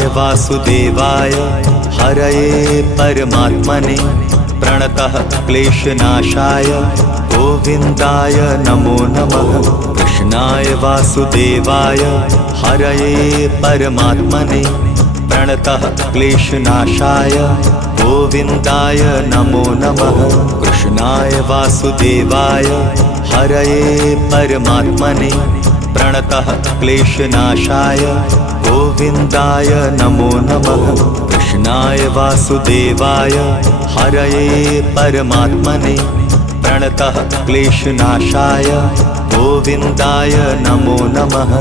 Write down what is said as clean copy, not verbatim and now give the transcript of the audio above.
कृष्णाय वासुदेवाय हरये परमात्मने प्रणतः क्लेशनाशाय गोविन्दाय नमो नमः। कृष्णाय वासुदेवाय हरये परमात्मने प्रणतः क्लेशनाशाय गोविन्दाय नमो नमः। कृष्णाय वासुदेवाय हरये परमात्मने प्रणतः क्लेशनाशाय गोविन्दाय नमो नमः। कृष्णाय वासुदेवाय हरये परमात्मने प्रणतः क्लेशनाशाय गोविन्दाय नमो नमः।